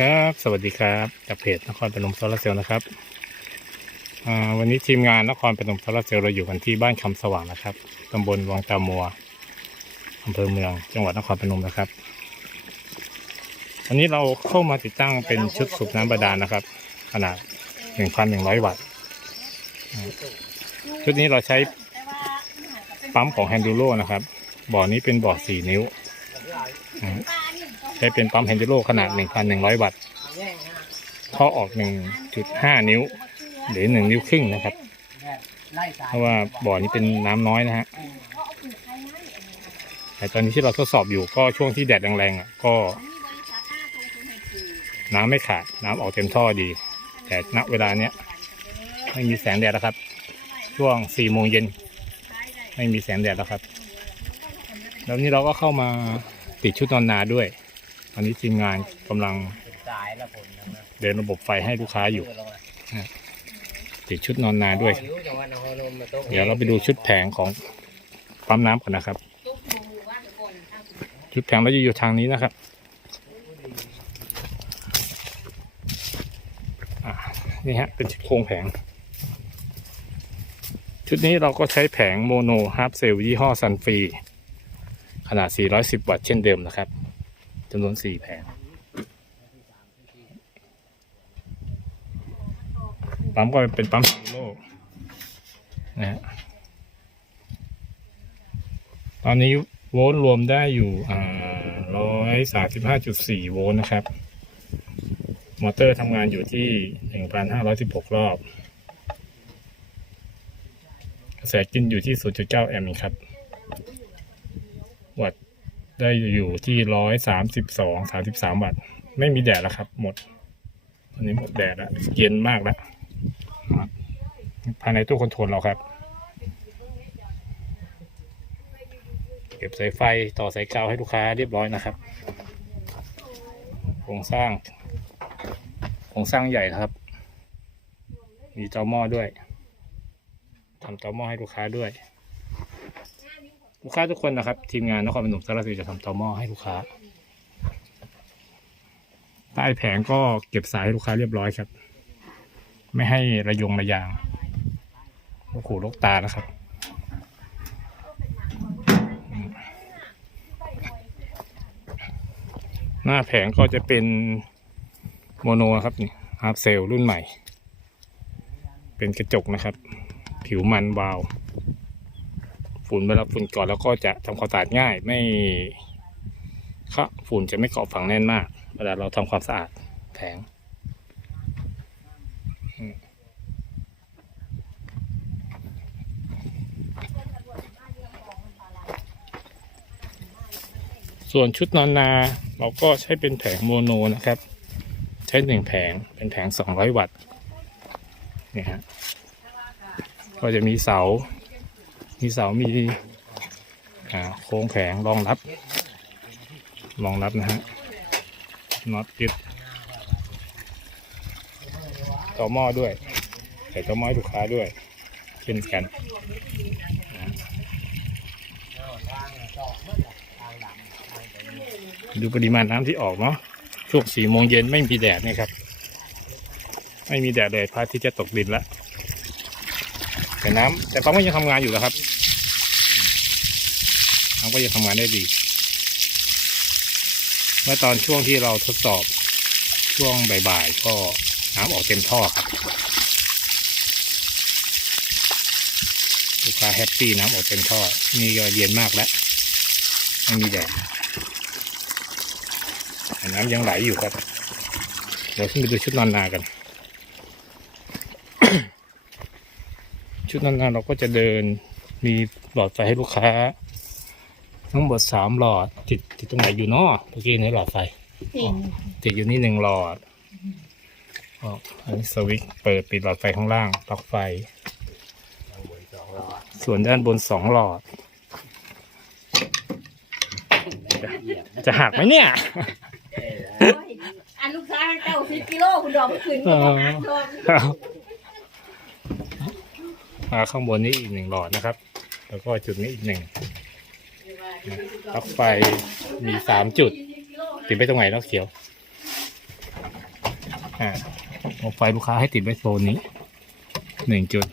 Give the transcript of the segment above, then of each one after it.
ครับ สวัสดีครับจากเพจนครปฐมโซลาร์เซลล์นะครับวันนี้ทีมงานนครปฐมโซลาร์เซลล์เราอยู่กันที่บ้านคำสว่างนะครับตำบลวังตามัวอำเภอเมือง จังหวัดนครปฐมนะครับ วันนี้เราเข้ามาติดตั้งเป็นชุดสูบน้ำบาดาลนะครับ ขนาด 1,100 วัตต์ ชุดนี้เราใช้ปั๊มของ h ฮนดูโ o นะครับ บ่อนี้เป็นบ่อ 4 นิ้ว ช้เป็นปั๊ม h ฮนดูโ o ขนาด 1,100 วัตต์ท่อออก 1.5 นิ้ว หรือ 1 นิ้วครึ่งนะครับ เพราะว่าบ่อนี้เป็นน้ำน้อยนะฮะแต่ตอนนี้ที่เราทดสอบอยู่ก็ช่วงที่แดดแรงๆอะก็น้ำไม่ขาดน้ำออกเต็มท่อดี แต่ณเวลาเนี้ยไม่มีแสงแดดแล้วครับ ช่วง4โมงเย็นไม่มีแสงแดดแล้วครับ แล้วนี้เราก็เข้ามาติดชุดนอนนาด้วย อันนี้ทีมงานกำลังเดินระบบไฟให้ลูกค้าอยู่ติดชุดนอนนาด้วย เดี๋ยวเราไปดูชุดแผงของปั๊มน้ำก่อนนะครับ ชุดแผงเราจะอยู่ทางนี้นะครับนี่ฮะเป็นชุดโครงแผง ชุดนี้เราก็ใช้แผงโมโนฮาร์ปเซลยี่ห้อซันฟรีขนาด 410 วัตต์เช่นเดิมนะครับ จำนวน4แผงปั๊มก็เป็นปั๊มซูโร่นะฮะตอนนี้โวลต์รวมได้อยู่ร้อยสามสิบห้าจุดสี่โวลต์นะครับ มอเตอร์ทำงานอยู่ที่หนึ่งพันห้าร้อยสิบหกรอบ กระแสกินอยู่ที่ศูนย์จุดเก้าแอมป์ครับ ได้อยู่ที่ร้อยสามสิบสองสามสิบสามวัตต์ไม่มีแดดแล้วครับ หมดตอนนี้หมดแดดแล้วเย็นมากแล้วภายในตู้คอนโทรลเราครับ เก็บสายไฟต่อสายกาวให้ลูกค้าเรียบร้อยนะครับโครงสร้างโครงสร้างใหญ่ครับ มีเตาหม้อด้วยทำเตาหม้อให้ลูกค้าด้วย ลูกค้าทุกคนนะครับ ทีมงานนครพนมสารสิจะทำเตาหม้อให้ลูกค้า ใต้แผงก็เก็บสายให้ลูกค้าเรียบร้อยครับ ไม่ให้ระยงระยางลูกหูลูกตานะครับหน้าแผงก็จะเป็นโมโนครับนี่ฮาร์ปเซลรุ่นใหม่ เป็นกระจกนะครับ ผิวมันวาว ฝุ่นเวลาฝุ่นเก่อนแล้วก็จะทำความสะอาดง่ายไม่ค่ะฝุ่นจะไม่เกาะฝังแน่นมาก เวลาเราทำความสะอาดแผงส่วนชุดนอนนาเราก็ใช้เป็นแผงโมโนนะครับ ใช้หนึ่งแผงเป็นแผงสองร้อยวัตต์นี่ฮะก็จะมีเสา มีเสามีโครงแผงรองรับรองรับนะฮะน็อตยึดต่อหม้อด้วยใส่ต่อหม้อให้ลูกค้าด้วยเช่นกันดูปริมาณน้ำที่ออกเนาะช่วงสี่โมงเย็นไม่มีแดดนะครับ ไม่มีแดดเลยพระอาทิตย์จะตกดินแล้วแต่น้ำแต่ปั๊มก็ยังทำงานอยู่นะครับ น้ำก็ยังทำงานได้ดี เมื่อตอนช่วงที่เราทดสอบช่วงบ่ายๆก็น้ำออกเต็มท่อครับลูกค้าแฮปปี้น้ำออกเต็มท่อ นี่ก็เย็นมากแล้วไม่มีแดดน้ำยังไหลอยู่ครับ เดี๋ยวขึ้นไปดูชุดนอนนากัน ชุดนอนนาเราก็จะเดินมีหลอดไฟให้ลูกค้า ทั้งหมดสามหลอด ติดติดตรงไหนอยู่เนาะเมื่อกี้ในหลอดไฟจริงติดอยู่นี่หนึ่งหลอดอ๋ออันนี้สวิตช์เปิดปิดหลอดไฟข้างล่างปลั๊กไฟ ส่วนด้านบนสองหลอด จะหักไหมเนี่ย อันลูกค้าเก้าสิบกิโลคุณดอกขึ้นก็บอกอ่านดอกครับมาข้างบนนี้อีกหนึ่งหลอดนะครับ แล้วก็จุดนี้อีกหนึ่ง ปลั๊กไฟมีสามจุด ติดไปตรงไหนแล้วเขียว อ่าเอาไฟลูกค้าให้ติดไว้โซนนี้หนึ่งจุด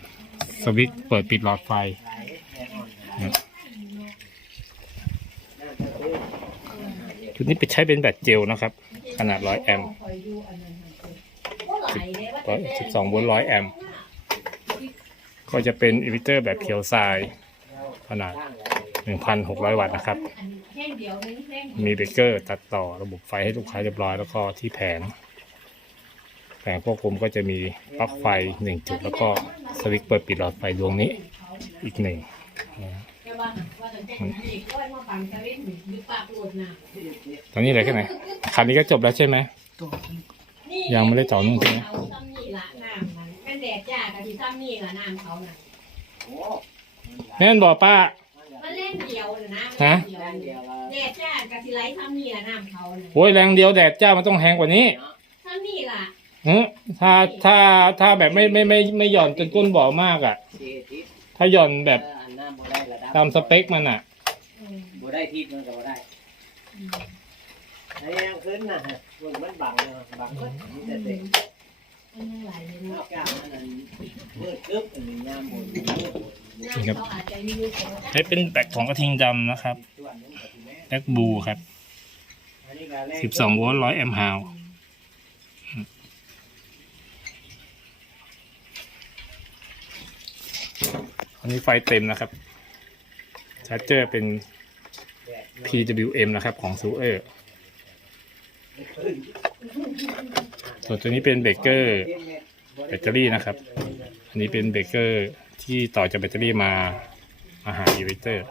สวิตช์เปิดปิดหลอดไฟนะชุดนี้ไปใช้เป็นแบตเจลนะครับ ขนาด100แอมป์ร้อยสิบสองโวลต์ร้อยแอมป์ก็จะเป็นอินเวอร์เตอร์แบบเขียวทรายขนาด 1,600 วัตต์นะครับ มีเบรกเกอร์ตัดต่อระบบไฟให้ลูกค้าเรียบร้อยแล้วก็ที่แผงแผงควบคุมก็จะมีปลั๊กไฟหนึ่งจุด แล้วก็สวิตช์เปิดปิดหลอดไฟดวงนี้อีกหนึ่งนะตอนนี้เหลือแค่ไหนคันนี้ก็จบแล้วใช่ไหมยังไม่ได้ต่อนู่นใช่ไหมเอาซ้ำนี่ละน้ำมันเป็นแดดจ้ากับที่ซ้ำนี่ละน้ำเขาน่ะแน่นบอกป้า มันเล่นเดียวน่ะนะฮะมันเล่นเดียวแดดจ้ากับที่ไรซ้ำนี่ละน้ำเขาน่ะโอ้ยแรงเดียวแดดจ้ามันต้องแหงกว่านี้ซ้ำนี่ล่ะหึถ้าถ้าถ้าแบบไม่ไม่ไม่ไม่หย่อนจนก้นบ่อมากอะถ้าหย่อนแบบอันน้ำบ่ได้ระดับตามสเปคมันอะ อืมบ่ได้ทิศมันก็บ่ได้อืมอันนี้ยังขึ้นนะฮะมันมันบังนะบังมันมีแต่เด็กมั นยังไหลเลยนอเนาะกจากนั้นมืดกึ๊บอันนี้น้ำหมดน้ำเขาอาจจะมีอยู่แต่ว่าให้เป็นแบตของกระทิงดำนะครับแบตบูครับสิบสองโวลต์ร้อยแอมป์ฮาวอันนี้ไฟเต็มนะครับชาร์จเจอร์เป็น PWM นะครับของซูเออร์ ส่วนตัวนี้เป็นเบเกอร์แบตเตอรี่นะครับ อันนี้เป็นเบเกอร์ที่ต่อจากแบตเตอรี่มามาหาอินเวอเตอร์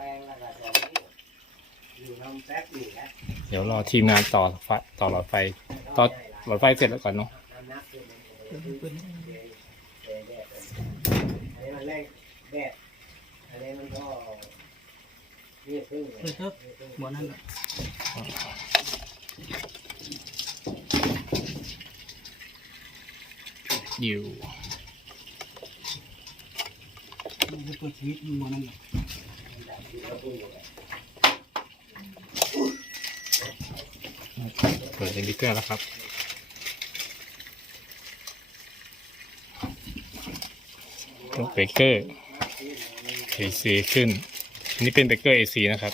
เดี๋ยวรอทีมงานต่อไฟต่อหลอดไฟ ต่อหลอดไฟเสร็จแล้วก่อนเนาะน้ำนักขึ้นอันนี้มันแรกแดดอันนั่นี่พึ่งเฮ้ยครับหมอนั่นน่ะ อยู่เปิดชีวิตหมอนั่นน่ะเปิดอินดิเตอร์แล้วครับตัวเบเกอร์ AC ขึ้น อันนี้เป็นเบเกอร์ AC นะครับ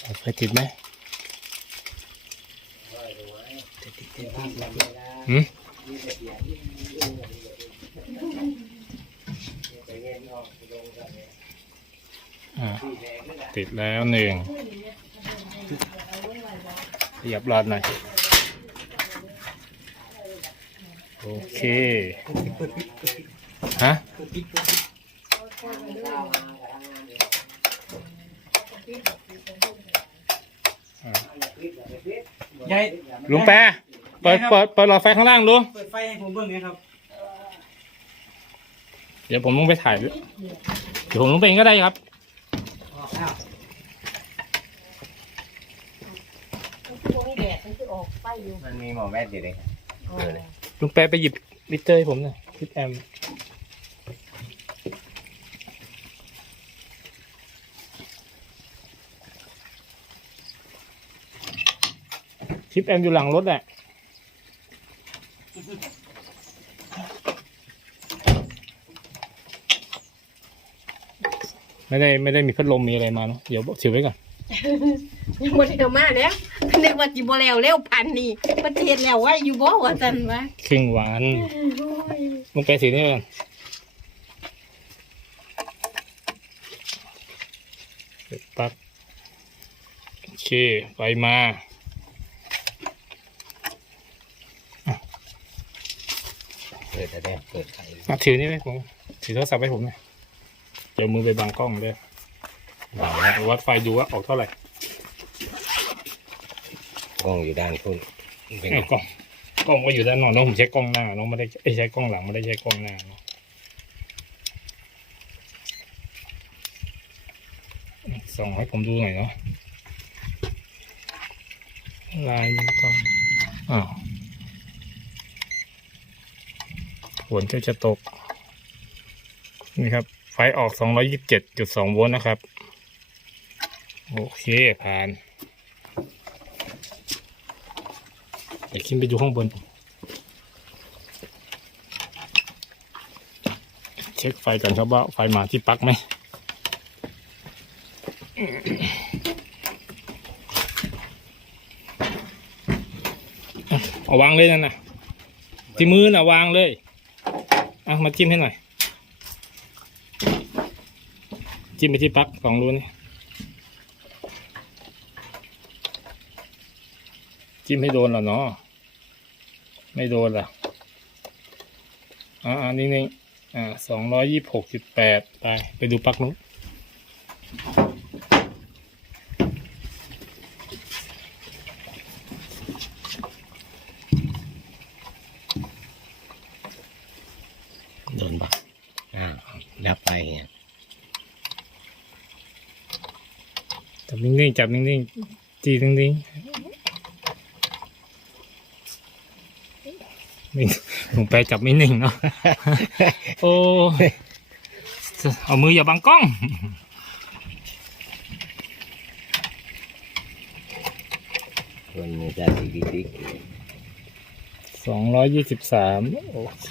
หลอดไฟติดไหมหืม อ่าติดแล้วหนึ่งขยับหลอดหน่อย โอเคเปิดปิดเปิดปิดฮะเปิดปิดเปิดปิดยายลุงแปร เปิดเปิดเปิดหลอดไฟข้างล่างลุงเปิดไฟให้ผมเบิ่งไงครับ เดี๋ยวผมลงไปถ่ายด้วยเดี๋ยวผมลงไปเองก็ได้ครับอ้าวมันคือบ่มีแดดมันคือออกไปอยู่มันมีหมอแวดอยู่เลยอ๋อลุงแปรไปหยิบลิตเตอร์ให้ผมหน่อยลิตแอมคลิปแอมอยู่หลังรถแหละ ไม่ได้ไม่ได้มีพัดลมมีอะไรมาเนาะเดี๋ยวถือไว้ก่อนยังบ่ได้เอามาแล้วนึกว่าสิบ่แล้วเร็วพันนี่ประเทศแล้วว่าอยู่บ่ว่าซั่นวะครึ่งวันลุงแปรถือนี่ก่อนเสร็จปั๊บโอเคไฟมาเปิดแต่เปิดไข่มาถือนี่ไหมผมถือโทรศัพท์ให้ผมหน่อยเดี๋ยวมือไปบังกล้องด้วยวัดไฟดูว่าออกเท่าไหร่กล้องอยู่ด้านพุ่นเป็นเอากล้องกล้องก็อยู่ด้านนอกน้องผมใช้กล้องหน้าน้องไม่ได้เอ้ยใช้กล้องหลังไม่ได้ใช้กล้องหน้าเนาะส่องให้ผมดูหน่อยเนาะลายมันก็อ้าวฝนก็จะตก นี่ครับ ไฟออกสองร้อยิบเจ็ดจุดสองโวลต์นะครับ โอเคผ่านเดี๋ยวขึ้นไปดูข้างบน เช็คไฟก่อนครับว่าไฟมาที่ปลั๊กไหมเอาวางเลยนั่นนะที่มือนะวางเลยอะมาจิ้มให้หน่อย จิ้มไปที่ปลั๊กสองรูนี่จิ้มให้โดนหรอเนาะไม่โดนล่ะอ่าอันนี้นี่อ่าสองร้อยยี่สิบหกจุดแปดไป ไปดูปลั๊กนู้น โดนปะอ่าดับไปเนี่ย จับนิ่ งๆจับนิ่งๆจีนิ่งๆนี่ลงไปจับไม่นิ่งเนาะโอ้เอามืออย่าบังกล้องคนมันจะดิ๊กดิ๊กสองร้อยยี่สิบสามโอเค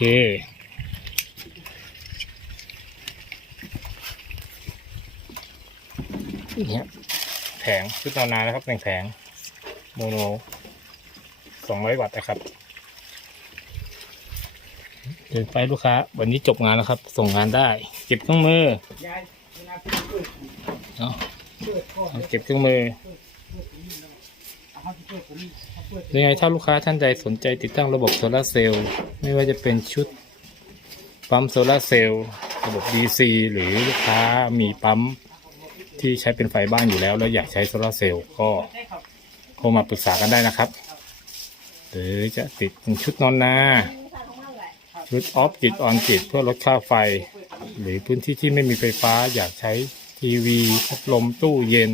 เนี่ย แผงชุดนอนนานะครับหนึ่งแผงโมโนสองร้อยวัตต์นะครับเดินไปลูกค้า วันนี้จบงานแล้วครับ ส่งงานได้ เก็บเครื่องมือเนาะเก็บเครื่องมือยังไงถ้าลูกค้าท่านใดสนใจติดตั้งระบบโซลาเซลล์ไม่ว่าจะเป็นชุดปั๊มโซลาเซลล์ระบบ DC หรือลูกค้ามีปั๊ม ที่ใช้เป็นไฟบ้านอยู่แล้ว แล้วอยากใช้โซลาเซลล์ก็โทรมาปรึกษากันได้นะครับ หรือจะติดเป็นชุดนอนนาชุดออฟกิดออนกิดเพื่อลดค่าไฟ หรือพื้นที่ที่ไม่มีไฟฟ้าอยากใช้ทีวีพัดลมตู้เย็น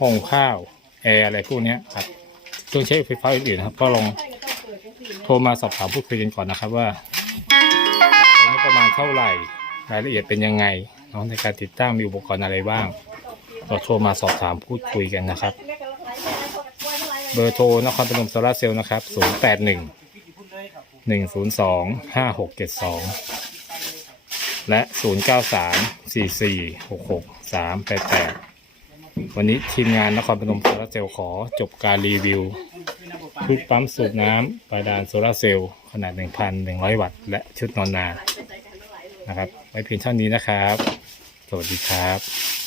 ห้องข้าว แอร์อะไรพวกนี้ครับเครื่องใช้ไฟฟ้าอื่นๆครับ ก็ลองโทรมาสอบถามพูดคุยกันก่อนนะครับว่าใช้ประมาณเท่าไหร่รายละเอียดเป็นยังไงเนาะในการติดตั้งมีอุปกรณ์อะไรบ้าง ก็โทรมาสอบถามพูดคุยกันนะครับ เบอร์โทรนครพนมโซลาเซลล์นะครับ 0 8 1 1 0 2 5 6 7 2 และ 0 9 3 4 4 6 6 3 8 8วันนี้ทีมงานนครพนมโซลาเซลล์ขอจบการรีวิวชุดปั๊มสูบน้ำบาดาลโซลาเซลล์ขนาด 1,100 วัตต์ และชุดนอนนานะครับ ไว้เพียงเท่านี้นะครับ สวัสดีครับ